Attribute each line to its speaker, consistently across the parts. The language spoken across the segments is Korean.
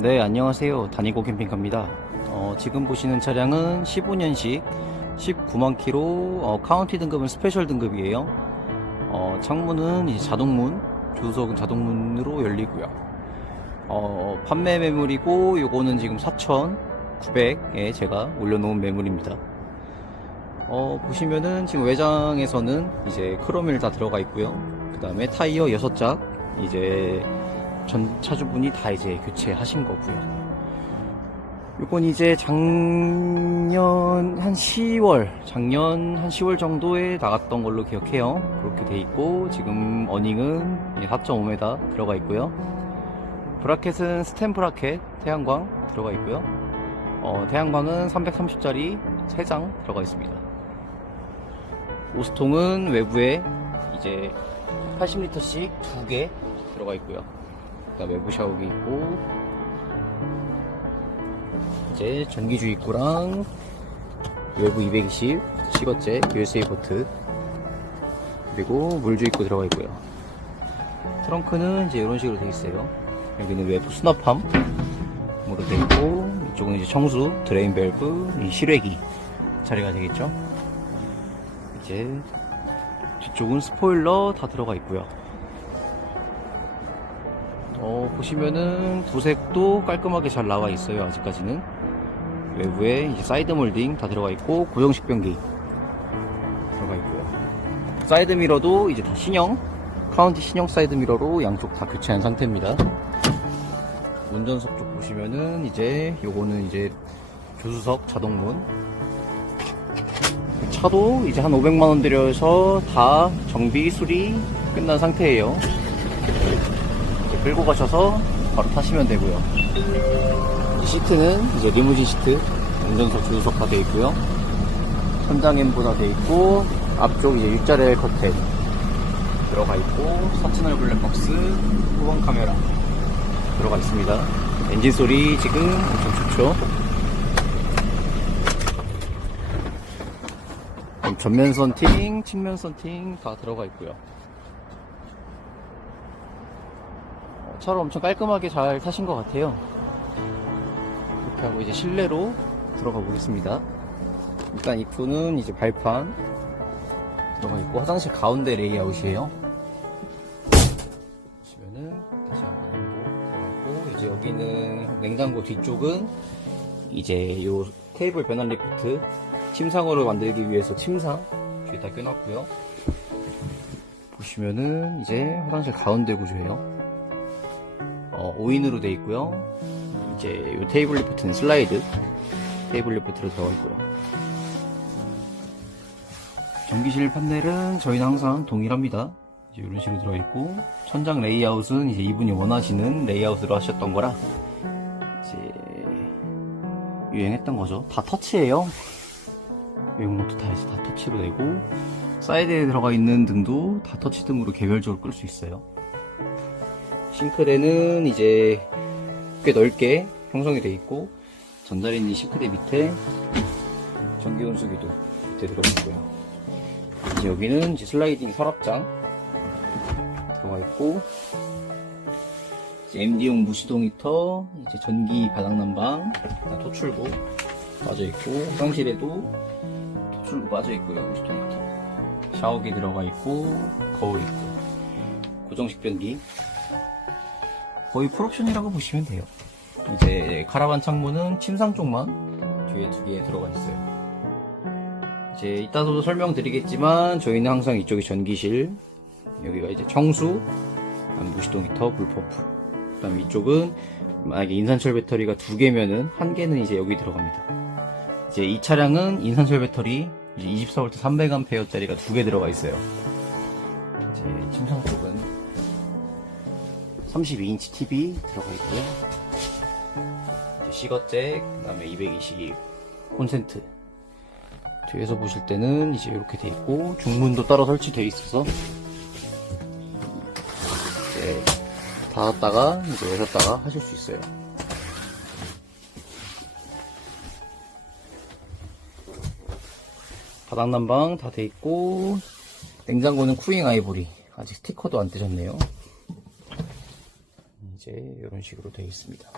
Speaker 1: 네, 안녕하세요. 다니고 캠핑카입니다. 어, 지금 보시는 차량은 15년식 19만 킬로 어, 카운티 등급은 스페셜 등급이에요. 어, 창문은 자동문, 조수석은 자동문으로 열리고요. 어, 판매 매물이고 요거는 지금 4,900에 제가 올려놓은 매물입니다. 어, 보시면은 지금 외장에서는 이제 크롬일 다 들어가 있고요. 그 다음에 타이어 6짝 이제 전 차주분이 다 이제 교체하신 거고요. 이건 이제 작년 한 10월, 작년 한 10월 정도에 나갔던 걸로 기억해요. 그렇게 돼 있고 지금 어닝은 4.5m 들어가 있고요. 브라켓은 스템 브라켓 태양광 들어가 있고요. 어, 태양광은 330짜리 3장 들어가 있습니다. 오스통은 외부에 이제 80리터씩 2개 들어가 있고요. 그다음 외부 샤워기 있고 이제 전기 주 입구랑 외부 220 시거제 USA 포트 그리고 물 주 입구 들어가 있고요. 트렁크는 이제 이런 식으로 되어 있어요. 여기는 외부 수납함 으로 되어 있고 이쪽은 이제 청수 드레인 밸브 이 실외기 자리가 되겠죠. 이제 뒤쪽은 스포일러 다 들어가 있고요. 어, 보시면은 부색도 깔끔하게 잘 나와 있어요. 아직까지는 외부에 사이드 몰딩 다 들어가 있고 고정식 변기 들어가 있고요. 사이드 미러도 이제 다 신형 카운티 신형 사이드 미러로 양쪽 다 교체한 상태입니다. 운전석 쪽 보시면은 이제 요거는 이제 조수석 자동문 차도 이제 한 500만원 들여서 다 정비 수리 끝난 상태예요. 끌고 가셔서 바로 타시면 되고요. 이 시트는 이제 리무진 시트, 운전석 조수석 다 되어 있고요. 천장 엠보다 되어 있고 앞쪽 이제 육자레 커튼 들어가 있고 서치널 블랙박스, 후방 카메라 들어가 있습니다. 엔진 소리 지금 엄청 좋죠. 전면 선팅, 측면 선팅 다 들어가 있고요. 어, 차로 엄청 깔끔하게 잘 타신 것 같아요. 이렇게 하고 이제 실내로 들어가 보겠습니다. 일단 입구는 이제 발판 들어가 있고 화장실 가운데 레이아웃이에요. 보시면은 다시 한번 있고 이제 여기는 냉장고 뒤쪽은 이제 요 테이블 변환 리프트 침상으로 만들기 위해서 침상 뒤에다 껴놨고요. 보시면은 이제 화장실 가운데 구조예요. 어, 5인으로 돼 있고요. 이제 요 테이블 리프트는 슬라이드 테이블 리프트로 들어가 있고요. 전기실 판넬은 저희는 항상 동일합니다. 이제 이런 식으로 들어가 있고 천장 레이아웃은 이제 이분이 원하시는 레이아웃으로 하셨던 거라 이제 유행했던 거죠. 다 터치예요. 외국노트 다 이제 다 터치로 되고 사이드에 들어가 있는 등도 다 터치 등으로 개별적으로 끌 수 있어요. 싱크대는 이제 꽤 넓게 형성이 되어 있고 전자레인지 싱크대 밑에 전기 온수기도 밑에 들어가 있고요. 이제 여기는 이제 슬라이딩 서랍장 들어가 있고 MD용 무시동 히터, 이제 전기 바닥난방, 토출구 빠져 있고 화장실에도 토출구 빠져 있고요. 무시동 히터. 샤워기 들어가 있고 거울 있고 고정식 변기 거의 풀옵션이라고 보시면 돼요. 이제 카라반 창문은 침상 쪽만 뒤에 두 개 들어가 있어요. 이제 이따도 설명드리겠지만 저희는 항상 이쪽이 전기실, 여기가 이제 청수, 그다음 무시동 히터, 물펌프. 그 다음 이쪽은 만약에 인산철 배터리가 두 개면은 한 개는 이제 여기 들어갑니다. 이제 이 차량은 인산철 배터리 이제 24V 300A짜리가 두 개 들어가 있어요. 이제 침상 쪽은 32인치 TV 들어가 있고요. 이제 시거잭, 그다음에 220 콘센트. 뒤에서 보실 때는 이제 이렇게 돼 있고 중문도 따로 설치되어 있어서 이제 닫았다가 이제 여셨다가 하실 수 있어요. 바닥난방 다 돼 있고 냉장고는 쿠잉 아이보리 아직 스티커도 안 떼졌네요. 이제 이런 식으로 되어 있습니다.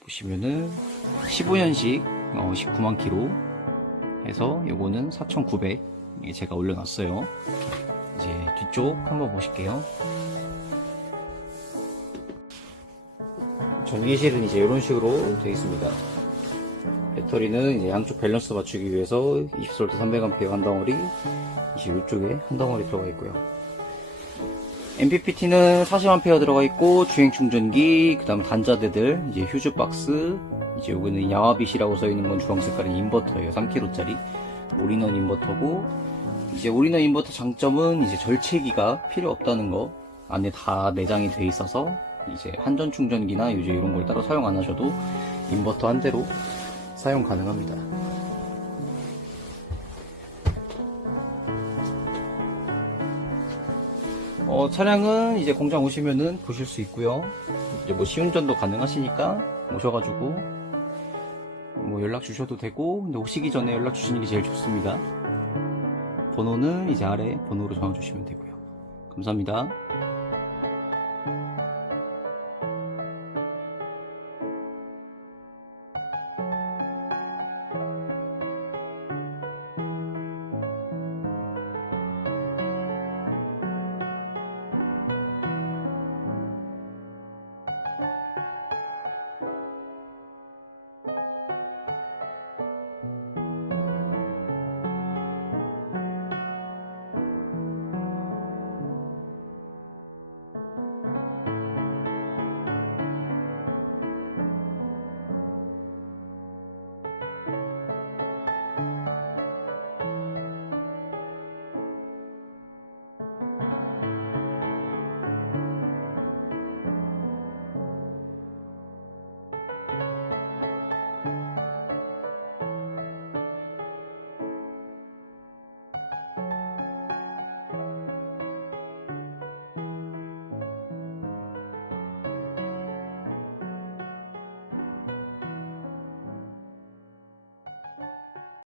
Speaker 1: 보시면은 15년식 19만 키로 해서 요거는 4,900 이게 제가 올려놨어요. 이제 뒤쪽 한번 보실게요. 전기실은 이제 이런 식으로 되어 있습니다. 배터리는 양쪽 밸런스 맞추기 위해서 20V 300A 한 덩어리, 이제 이쪽에 한 덩어리 들어가 있고요. MPPT는 40A 들어가 있고 주행 충전기, 그 다음에 단자대들, 이제 휴즈 박스, 이제 여기는 야마빗이라고 써 있는 건 주황 색깔은 인버터예요. 3kg짜리 올인원 인버터고 이제 올인원 인버터 장점은 이제 절체기가 필요 없다는 거 안에 다 내장이 돼 있어서 이제 한전 충전기나 이제 이런 걸 따로 사용 안 하셔도 인버터 한 대로 사용 가능합니다. 어, 차량은 이제 공장 오시면은 보실 수 있고요. 이제 뭐 시운전도 가능하시니까 오셔가지고 뭐 연락 주셔도 되고 근데 오시기 전에 연락 주시는 게 제일 좋습니다. 번호는 이제 아래 번호로 전화 주시면 되고요. 감사합니다.